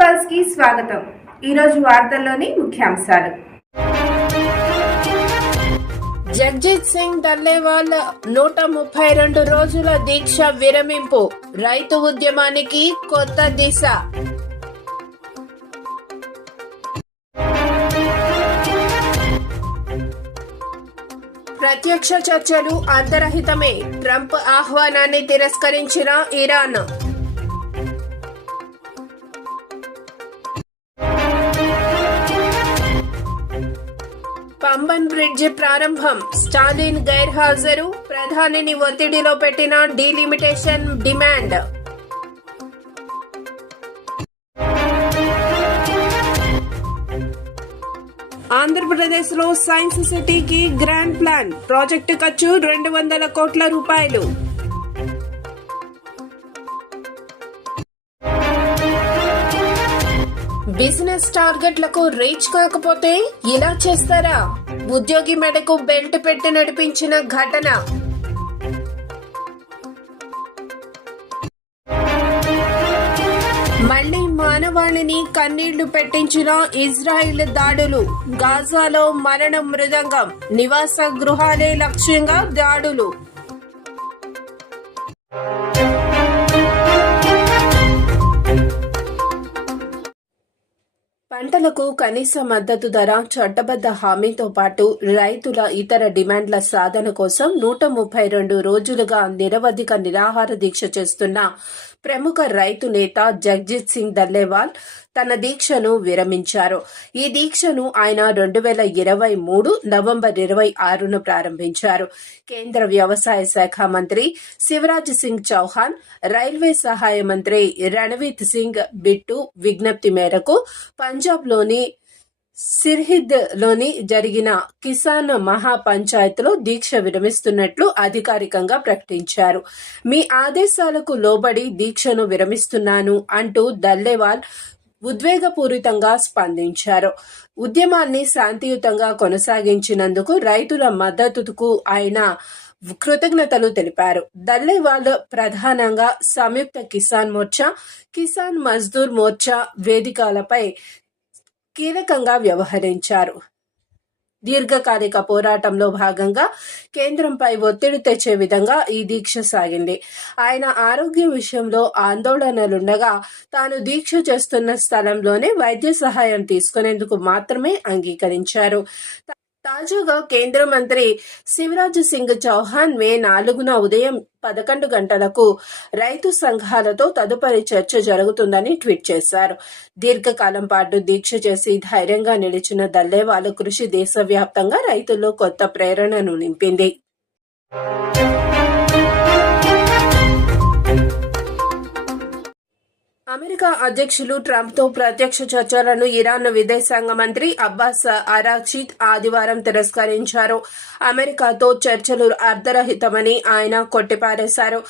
పల్స్కి స్వాగతం. ఈరోజు వార్తల్లోని ముఖ్యాంశాలు. జగ్జిత్ సింగ్ దల్లేవాల్ నూట ముప్పై రెండు రోజుల దీక్ష విరమింపు. రైతు ఉద్యమానికి కొత్త దిశ. ప్రత్యక్ష చర్చలు అంతరహితమే. ట్రంప్ ఆహ్వానాన్ని తిరస్కరించిన ఇరాన్. పంబన్ బ్రిడ్జ్ ప్రారంభం. స్టాలిన్ గైర్హాజరు. ప్రధానిని ఒత్తిడిలో పెట్టిన డీలిమిటేషన్ డిమాండ్. ఆంధ్రప్రదేశ్లో సైన్స్ సిటీకి గ్రాండ్ ప్లాన్. ప్రాజెక్టు ఖర్చు రెండు వందల కోట్ల రూపాయలు. బిజినెస్ టార్గెట్లకు రీచ్ కాకపోతే ఇలా చేస్తారా? ఉద్యోగి మెడకు బెల్ట్ పెట్టి నడిపించిన ఘటన. మళ్ళీ మానవాళిని కన్నీళ్ళు పెట్టించిన ఇజ్రాయిల్ దాడులు గాజాలో మరణ మృదంగం నివాస గృహాలే లక్ష్యంగా దాడులు. పంటలకు కనీస మద్దతు ధర చట్టబద్ద హామీతో పాటు రైతుల ఇతర డిమాండ్ల సాధన కోసం నూట ముప్పై రెండు రోజులుగా నిరవధిక నిరాహార దీక్ష చేస్తున్న ప్రముఖ రైతు నేత జగ్జిత్ సింగ్ దల్లేవాల్ తన దీక్షను విరమించారు. ఈ దీక్షను ఆయన రెండు వేల ఇరవై మూడు నవంబర్ ఇరవై ఆరున ప్రారంభించారు. కేంద్ర వ్యవసాయ శాఖ మంత్రి శివరాజ్ సింగ్ చౌహాన్ రైల్వే సహాయ మంత్రి రణవీత్ సింగ్ బిట్టు విజ్ఞప్తి మేరకు పంజాబ్లోని సిర్హిద్లోని జరిగిన కిసాన్ మహా పంచాయత్లో దీక్ష విరమిస్తున్నట్లు అధికారికంగా ప్రకటించారు. మీ ఆదేశాలకు లోబడి దీక్షను విరమిస్తున్నాను అంటూ దల్లేవాల్ ఉద్వేగపూరితంగా స్పందించారు. ఉద్యమాన్ని శాంతియుతంగా కొనసాగించినందుకు రైతుల మద్దతుకు ఆయన కృతజ్ఞతలు తెలిపారు. దల్లేవాల్ ప్రధానంగా సంయుక్త కిసాన్ మోర్చా కిసాన్ మజ్దూర్ మోర్చా వేదికలపై కీలకంగా వ్యవహరించారు. దీర్ఘకాలిక పోరాటంలో భాగంగా కేంద్రంపై ఒత్తిడి తెచ్చే విధంగా ఈ దీక్ష సాగింది. ఆయన ఆరోగ్య విషయంలో ఆందోళనలుండగా తాను దీక్ష చేస్తున్న స్థలంలోనే వైద్య సహాయం తీసుకునేందుకు మాత్రమే అంగీకరించారు. తాజాగా కేంద్ర మంత్రి శివరాజ్ సింగ్ చౌహాన్ మే నాలుగున ఉదయం పదకొండు గంటలకు రైతు సంఘాలతో తదుపరి చర్చ జరుగుతుందని ట్వీట్ చేశారు. దీర్ఘకాలం పాటు దీక్ష చేసి ధైర్యంగా నిలిచిన దల్లేవాల కృషి దేశవ్యాప్తంగా రైతుల్లో కొత్త ప్రేరణను నింపింది. అమెరికా అధ్యక్షులు ట్రంప్తో ప్రత్యక్ష చర్చలను ఇరాన్ విదేశాంగ మంత్రి అబ్బాస్ అరాచిత్ ఆదివారం తిరస్కరించారు. అమెరికాతో చర్చలు అర్ధరహితమని ఆయన కొట్టిపారేశారు.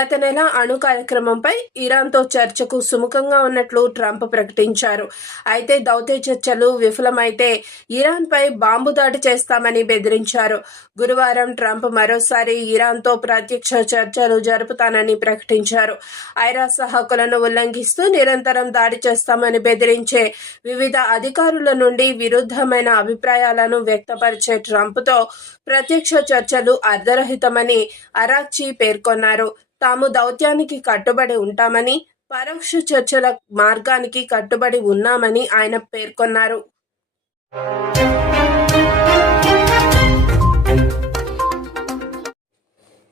గత నెల అణు కార్యక్రమంపై ఇరాన్తో చర్చకు సుముఖంగా ఉన్నట్లు ట్రంప్ ప్రకటించారు. అయితే దౌత్య చర్చలు విఫలమైతే ఇరాన్పై బాంబు దాడి చేస్తామని బెదిరించారు. గురువారం ట్రంప్ మరోసారి ఇరాన్తో ప్రత్యక్ష చర్చలు జరుపుతానని ప్రకటించారు. ఐరాస హక్కులను ఇస్తూ నిరంతరం దాడి చేస్తామని బెదిరించే వివిధ అధికారుల నుండి విరుద్ధమైన అభిప్రాయాలను వ్యక్తపరిచే ట్రంప్తో ప్రత్యక్ష చర్చలు అర్ధరహితమని అరాక్చి పేర్కొన్నారు. తాము దౌత్యానికి కట్టుబడి ఉంటామని పరోక్ష చర్చల మార్గానికి కట్టుబడి ఉన్నామని ఆయన పేర్కొన్నారు.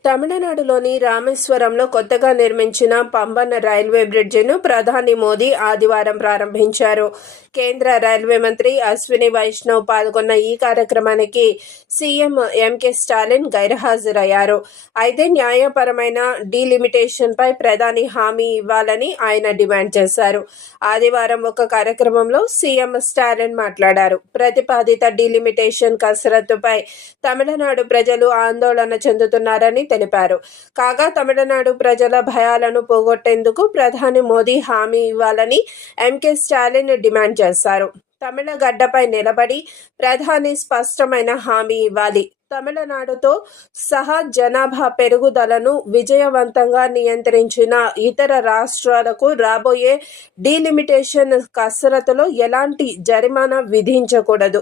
తమిళనాడులోని రామేశ్వరంలో కొత్తగా నిర్మించిన పంబన్ రైల్వే బ్రిడ్జిను ప్రధాని మోదీ ఆదివారం ప్రారంభించారు. కేంద్ర రైల్వే మంత్రి అశ్విని వైష్ణవ్ పాల్గొన్న ఈ కార్యక్రమానికి సీఎం ఎంకే స్టాలిన్ గైర్హాజరయ్యారు. అయితే న్యాయపరమైన డీలిమిటేషన్పై ప్రధాని హామీ ఇవ్వాలని ఆయన డిమాండ్ చేశారు. ఆదివారం ఒక కార్యక్రమంలో సీఎం స్టాలిన్ మాట్లాడారు. ప్రతిపాదిత డీలిమిటేషన్ కసరత్తుపై తమిళనాడు ప్రజలు ఆందోళన చెందుతున్నారని తెలిపారు. కాగా తమిళనాడు ప్రజల భయాలను పోగొట్టేందుకు ప్రధాని మోదీ హామీ ఇవ్వాలని ఎంకే స్టాలిన్ డిమాండ్ చేశారు. తమిళ గడ్డపై నిలబడి ప్రధాని స్పష్టమైన హామీ ఇవ్వాలి. తమిళనాడుతో సహా జనాభా పెరుగుదలను విజయవంతంగా నియంత్రించిన ఇతర రాష్ట్రాలకు రాబోయే డీలిమిటేషన్ కసరత్తులో ఎలాంటి జరిమానా విధించకూడదు.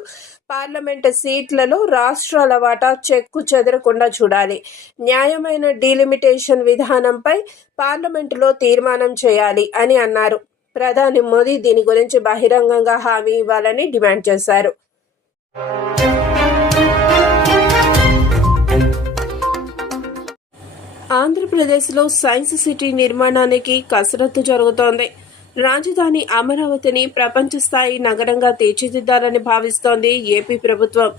పార్లమెంట్ సీట్లలో రాష్ట్రాల వాటా చెక్కు చెదరకుండా చూడాలి. న్యాయమైన డీలిమిటేషన్ విధానంపై పార్లమెంటులో తీర్మానం చేయాలి అని అన్నారు. ప్రధాని మోదీ దీని గురించి బహిరంగంగా హామీ ఇవ్వాలని డిమాండ్ చేశారు. ఆంధ్రప్రదేశ్లో సైన్స్ సిటీ నిర్మాణానికి కసరత్తు జరుగుతోంది. రాజధాని అమరావతిని ప్రపంచ స్థాయి నగరంగా తీర్చిదిద్దాలని భావిస్తోంది ఏపీ ప్రభుత్వం.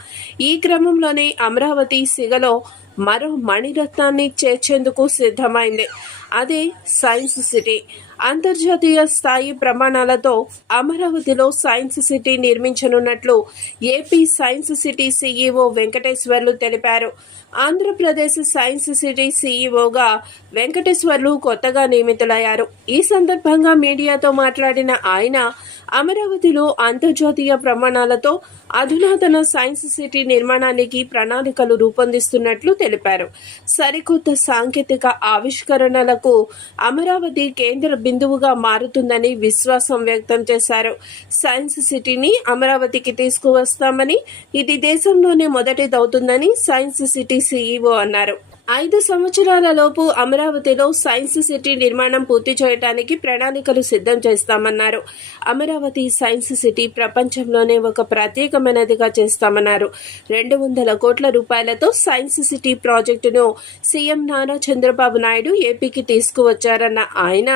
ఈ క్రమంలోనే అమరావతి సిగలో మరో మణిరత్నాన్ని చేర్చేందుకు సిద్ధమైంది. అదే సైన్స్ సిటీ. అంతర్జాతీయ స్థాయి ప్రమాణాలతో అమరావతిలో science city నిర్మించనున్నట్లు AP science city CEO Venkateswarlu తెలిపారు. ఆంధ్రప్రదేశ్ సైన్స్ సిటీ సీఈఓగా వెంకటేశ్వర్లు కొత్తగా నియమితులయ్యారు. ఈ సందర్భంగా మీడియాతో మాట్లాడిన ఆయన అమరావతిలో అంతర్జాతీయ ప్రమాణాలతో అధునాతన సైన్స్ సిటీ నిర్మాణానికి ప్రణాళికలు రూపొందిస్తున్నట్లు తెలిపారు. సరికొత్త సాంకేతిక ఆవిష్కరణలకు అమరావతి కేంద్ర బిందువుగా మారుతుందని విశ్వాసం వ్యక్తం చేశారు. సైన్స్ సిటీని అమరావతికి తీసుకువస్తామని ఇది దేశంలోనే మొదటిదవుతుందని సైన్స్ సిటీ సీఈఓ అన్నారు. ఐదు సంవత్సరాల లోపు అమరావతిలో సైన్స్ సిటీ నిర్మాణం పూర్తి చేయడానికి ప్రణాళికలు సిద్ధం చేస్తామన్నారు. అమరావతి సైన్స్ సిటీ ప్రపంచంలోనే ఒక ప్రత్యేకమైనదిగా చేస్తామన్నారు. రెండు వందల కోట్ల రూపాయలతో సైన్స్ సిటీ ప్రాజెక్టును సీఎం నారా చంద్రబాబు నాయుడు ఏపీకి తీసుకువచ్చారన్న ఆయన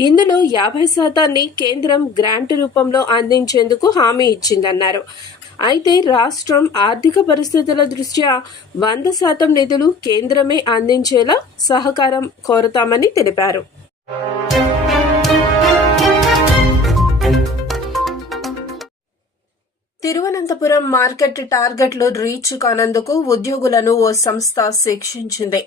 ఇందులో యాభై శాతాన్ని కేంద్రం గ్రాంట్ రూపంలో అందించేందుకు హామీ ఇచ్చిందన్నారు. అయితే రాష్ట్రం ఆర్థిక పరిస్థితుల దృష్ట్యా వంద శాతం నిధులు కేంద్రమే అందించేలా సహకారం కోరతామని తెలిపారు. తిరువనంతపురం మార్కెట్ టార్గెట్లు రీచ్ కానందుకు ఉద్యోగులను ఓ సంస్థ శిక్షించింది.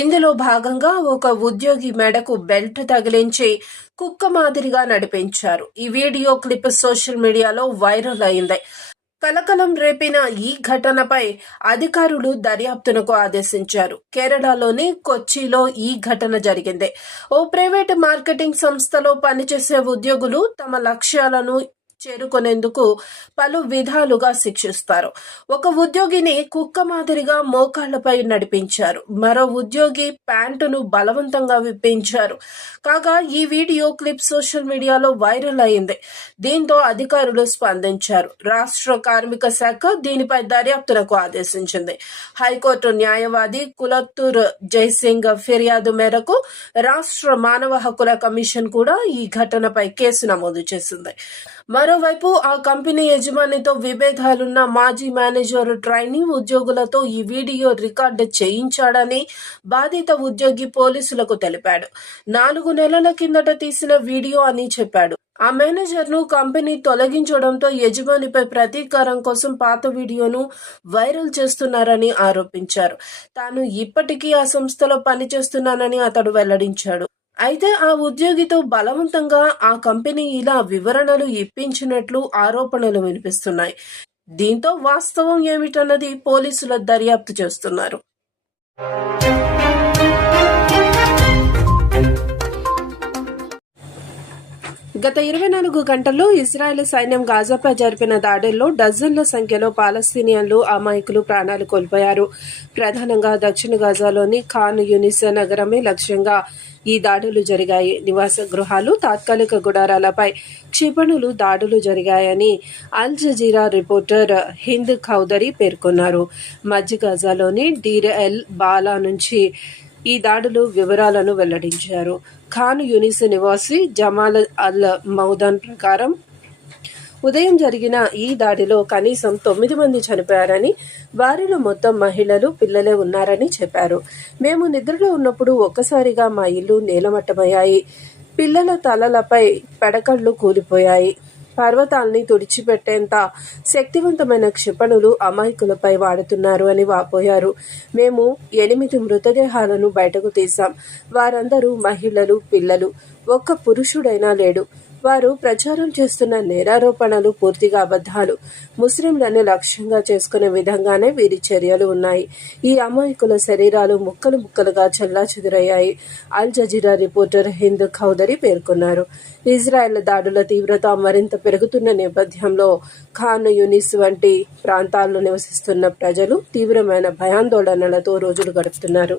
ఇందులో భాగంగా ఒక ఉద్యోగి మెడకు బెల్ట్ తగిలించి కుక్క మాదిరిగా నడిపించారు. ఈ వీడియో క్లిప్ సోషల్ మీడియాలో వైరల్ అయింది. కలకలం రేపిన ఈ ఘటనపై అధికారులు దర్యాప్తునకు ఆదేశించారు. కేరళలోని కొచ్చిలో ఈ ఘటన జరిగింది. ఓ ప్రైవేట్ మార్కెటింగ్ సంస్థలో పనిచేసే ఉద్యోగులు తమ లక్ష్యాలను చేరుకునేందుకు పలు విధాలుగా శిక్షిస్తారు. ఒక ఉద్యోగిని కుక్క మాదిరిగా మోకాళ్ళపై నడిపించారు. మరో ఉద్యోగి ప్యాంటును బలవంతంగా విప్పించారు. కాగా ఈ వీడియో క్లిప్ సోషల్ మీడియాలో వైరల్ అయింది. దీంతో అధికారులు స్పందించారు. రాష్ట్ర కార్మిక శాఖ దీనిపై దర్యాప్తునకు ఆదేశించింది. హైకోర్టు న్యాయవాది కులత్తూర్ జైసింగ్ ఫిర్యాదు మేరకు రాష్ట్ర మానవ హక్కుల కమిషన్ కూడా ఈ ఘటనపై కేసు నమోదు చేసింది. మరో మరోవైపు ఆ కంపెనీ యజమానితో విభేదాలున్న మాజీ మేనేజర్ ట్రైనీ ఉద్యోగులతో ఈ వీడియో రికార్డు చేయించాడని బాధిత ఉద్యోగి పోలీసులకు తెలిపాడు. నాలుగు నెలల కిందట తీసిన వీడియో అని చెప్పాడు. ఆ మేనేజర్ను కంపెనీ తొలగించడంతో యజమానిపై ప్రతీకారం కోసం పాత వీడియోను వైరల్ చేస్తున్నారని ఆరోపించారు. తాను ఇప్పటికీ ఆ సంస్థలో పనిచేస్తున్నానని అతడు వెల్లడించాడు. అయితే ఆ ఉద్యోగితో బలవంతంగా ఆ కంపెనీ ఇలా వివరణలు ఇప్పించినట్లు ఆరోపణలు వినిపిస్తున్నాయి. దీంతో వాస్తవం ఏమిటన్నది పోలీసుల దర్యాప్తు చేస్తున్నారు. గత ఇరవై నాలుగు గంటల్లో ఇజ్రాయెల్ సైన్యం గాజాపై జరిపిన దాడుల్లో డజన్ల సంఖ్యలో పాలస్తీనియన్లు అమాయకులు ప్రాణాలు కోల్పోయారు. ప్రధానంగా దక్షిణ గాజాలోని ఖాన్ యూనిస్ నగరమే లక్ష్యంగా ఈ దాడులు జరిగాయి. నివాస గృహాలు తాత్కాలిక గుడారాలపై క్షిపణులు దాడులు జరిగాయని Al Jazeera reporter Hind Khoudary పేర్కొన్నారు. మధ్య గజాలోని డీర్ ఎల్ బాలా నుంచి ఈ దాడులు వివరాలను వెల్లడించారు. ఖాన్ యూనిస్ నివాసి జమాల్ అల్ మౌదాన్ ప్రకారం ఉదయం జరిగిన ఈ దాడిలో కనీసం తొమ్మిది మంది చనిపోయారని వారిలో మొత్తం మహిళలు పిల్లలే ఉన్నారని చెప్పారు. మేము నిద్రలో ఉన్నప్పుడు ఒక్కసారిగా మా ఇల్లు నేలమట్టమయ్యాయి. పిల్లల తలలపై పెడకళ్ళు కూలిపోయాయి. పర్వతాల్ని తుడిచిపెట్టేంత శక్తివంతమైన క్షిపణులు అమాయకులపై వాడుతున్నారు అని వాపోయారు. మేము ఎనిమిది మృతదేహాలను బయటకు తీశాం. వారందరూ మహిళలు పిల్లలు. ఒక్క పురుషుడైనా లేడు. వారు ప్రచారం చేస్తున్న నేరారోపణలు పూర్తిగా అబద్ధాలు. ముస్లింలను లక్ష్యంగా చేసుకునే విధంగానే వీరి చర్యలు ఉన్నాయి. ఈ అమాయకుల శరీరాలు ముక్కలు ముక్కలుగా చెల్లాచెదురయ్యాయి Al Jazeera reporter Hind Khoudary పేర్కొన్నారు. ఇజ్రాయెల్ దాడుల తీవ్రత మరింత పెరుగుతున్న నేపథ్యంలో ఖాన్ యూనిస్ వంటి ప్రాంతాల్లో నివసిస్తున్న ప్రజలు తీవ్రమైన భయాందోళనలతో రోజులు గడుపుతున్నారు.